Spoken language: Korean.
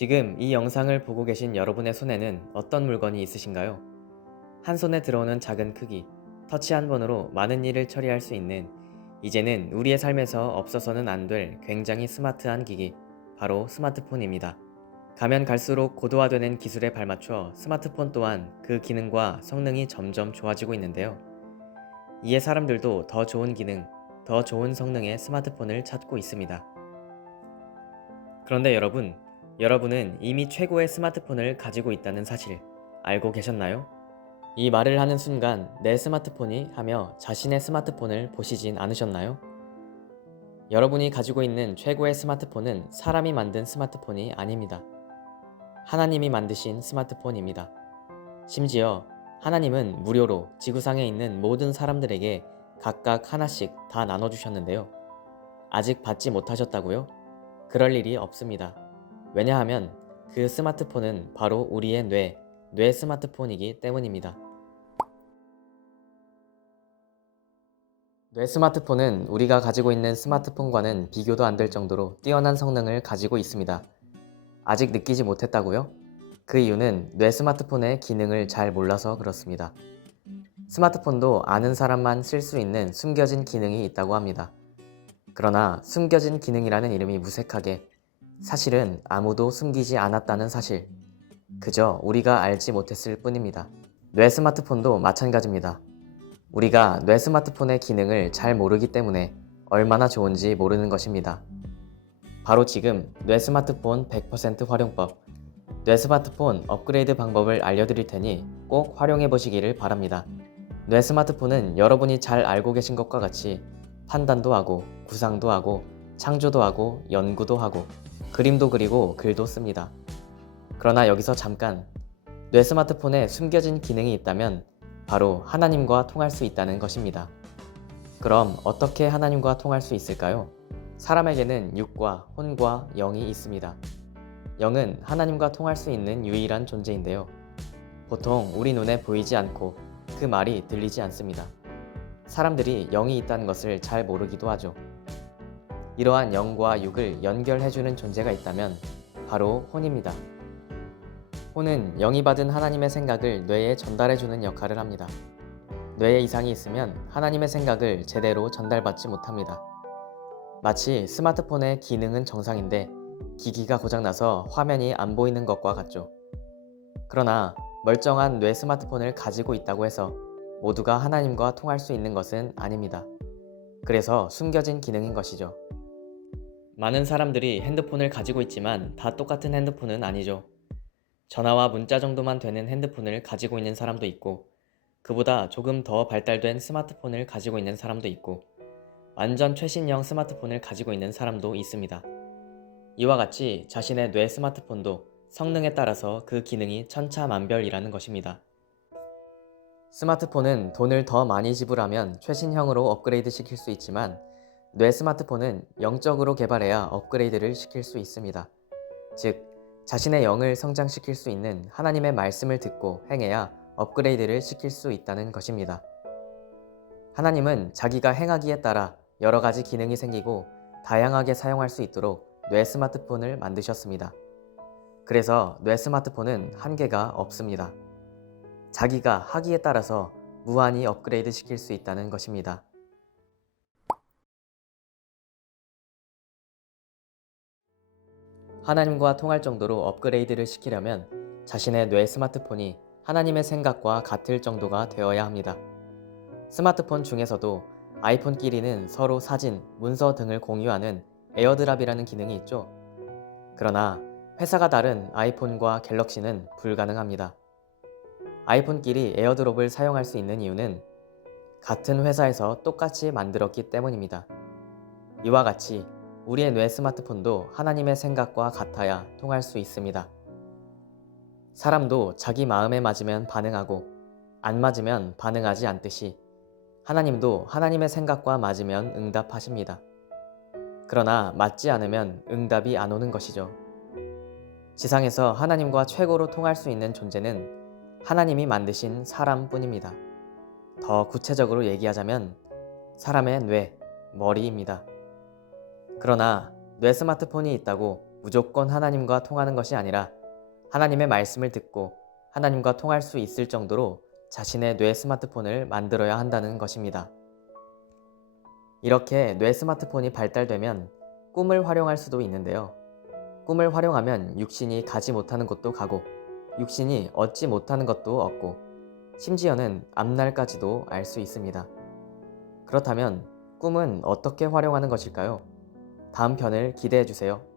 지금 이 영상을 보고 계신 여러분의 손에는 어떤 물건이 있으신가요? 한 손에 들어오는 작은 크기, 터치 한 번으로 많은 일을 처리할 수 있는, 이제는 우리의 삶에서 없어서는 안 될 굉장히 스마트한 기기, 바로 스마트폰입니다. 가면 갈수록 고도화되는 기술에 발맞춰 스마트폰 또한 그 기능과 성능이 점점 좋아지고 있는데요. 이에 사람들도 더 좋은 기능, 더 좋은 성능의 스마트폰을 찾고 있습니다. 그런데 여러분은 이미 최고의 스마트폰을 가지고 있다는 사실 알고 계셨나요? 이 말을 하는 순간 내 스마트폰이 하며 자신의 스마트폰을 보시진 않으셨나요? 여러분이 가지고 있는 최고의 스마트폰은 사람이 만든 스마트폰이 아닙니다. 하나님이 만드신 스마트폰입니다. 심지어 하나님은 무료로 지구상에 있는 모든 사람들에게 각각 하나씩 다 나눠주셨는데요. 아직 받지 못하셨다고요? 그럴 일이 없습니다. 왜냐하면 그 스마트폰은 바로 우리의 뇌 스마트폰이기 때문입니다. 뇌 스마트폰은 우리가 가지고 있는 스마트폰과는 비교도 안 될 정도로 뛰어난 성능을 가지고 있습니다. 아직 느끼지 못했다고요? 그 이유는 뇌 스마트폰의 기능을 잘 몰라서 그렇습니다. 스마트폰도 아는 사람만 쓸 수 있는 숨겨진 기능이 있다고 합니다. 그러나 숨겨진 기능이라는 이름이 무색하게 사실은 아무도 숨기지 않았다는 사실, 그저 우리가 알지 못했을 뿐입니다. 뇌 스마트폰도 마찬가지입니다. 우리가 뇌 스마트폰의 기능을 잘 모르기 때문에 얼마나 좋은지 모르는 것입니다. 바로 지금 뇌 스마트폰 100% 활용법, 뇌 스마트폰 업그레이드 방법을 알려드릴 테니 꼭 활용해 보시기를 바랍니다. 뇌 스마트폰은 여러분이 잘 알고 계신 것과 같이 판단도 하고 구상도 하고 창조도 하고 연구도 하고 그림도 그리고 글도 씁니다. 그러나 여기서 잠깐, 뇌 스마트폰에 숨겨진 기능이 있다면 바로 하나님과 통할 수 있다는 것입니다. 그럼 어떻게 하나님과 통할 수 있을까요? 사람에게는 육과 혼과 영이 있습니다. 영은 하나님과 통할 수 있는 유일한 존재인데요. 보통 우리 눈에 보이지 않고 그 말이 들리지 않습니다. 사람들이 영이 있다는 것을 잘 모르기도 하죠. 이러한 영과 육을 연결해주는 존재가 있다면 바로 혼입니다. 혼은 영이 받은 하나님의 생각을 뇌에 전달해주는 역할을 합니다. 뇌에 이상이 있으면 하나님의 생각을 제대로 전달받지 못합니다. 마치 스마트폰의 기능은 정상인데 기기가 고장나서 화면이 안 보이는 것과 같죠. 그러나 멀쩡한 뇌 스마트폰을 가지고 있다고 해서 모두가 하나님과 통할 수 있는 것은 아닙니다. 그래서 숨겨진 기능인 것이죠. 많은 사람들이 핸드폰을 가지고 있지만 다 똑같은 핸드폰은 아니죠. 전화와 문자 정도만 되는 핸드폰을 가지고 있는 사람도 있고, 그보다 조금 더 발달된 스마트폰을 가지고 있는 사람도 있고, 완전 최신형 스마트폰을 가지고 있는 사람도 있습니다. 이와 같이 자신의 뇌 스마트폰도 성능에 따라서 그 기능이 천차만별이라는 것입니다. 스마트폰은 돈을 더 많이 지불하면 최신형으로 업그레이드 시킬 수 있지만, 뇌 스마트폰은 영적으로 개발해야 업그레이드를 시킬 수 있습니다. 즉, 자신의 영을 성장시킬 수 있는 하나님의 말씀을 듣고 행해야 업그레이드를 시킬 수 있다는 것입니다. 하나님은 자기가 행하기에 따라 여러 가지 기능이 생기고 다양하게 사용할 수 있도록 뇌 스마트폰을 만드셨습니다. 그래서 뇌 스마트폰은 한계가 없습니다. 자기가 하기에 따라서 무한히 업그레이드 시킬 수 있다는 것입니다. 하나님과 통할 정도로 업그레이드를 시키려면 자신의 뇌 스마트폰이 하나님의 생각과 같을 정도가 되어야 합니다. 스마트폰 중에서도 아이폰끼리는 서로 사진, 문서 등을 공유하는 에어드랍이라는 기능이 있죠. 그러나 회사가 다른 아이폰과 갤럭시는 불가능합니다. 아이폰끼리 에어드롭을 사용할 수 있는 이유는 같은 회사에서 똑같이 만들었기 때문입니다. 이와 같이 우리의 뇌 스마트폰도 하나님의 생각과 같아야 통할 수 있습니다. 사람도 자기 마음에 맞으면 반응하고 안 맞으면 반응하지 않듯이 하나님도 하나님의 생각과 맞으면 응답하십니다. 그러나 맞지 않으면 응답이 안 오는 것이죠. 지상에서 하나님과 최고로 통할 수 있는 존재는 하나님이 만드신 사람뿐입니다. 더 구체적으로 얘기하자면 사람의 뇌, 머리입니다. 그러나 뇌 스마트폰이 있다고 무조건 하나님과 통하는 것이 아니라 하나님의 말씀을 듣고 하나님과 통할 수 있을 정도로 자신의 뇌 스마트폰을 만들어야 한다는 것입니다. 이렇게 뇌 스마트폰이 발달되면 꿈을 활용할 수도 있는데요. 꿈을 활용하면 육신이 가지 못하는 곳도 가고 육신이 얻지 못하는 것도 얻고 심지어는 앞날까지도 알 수 있습니다. 그렇다면 꿈은 어떻게 활용하는 것일까요? 다음 편을 기대해 주세요.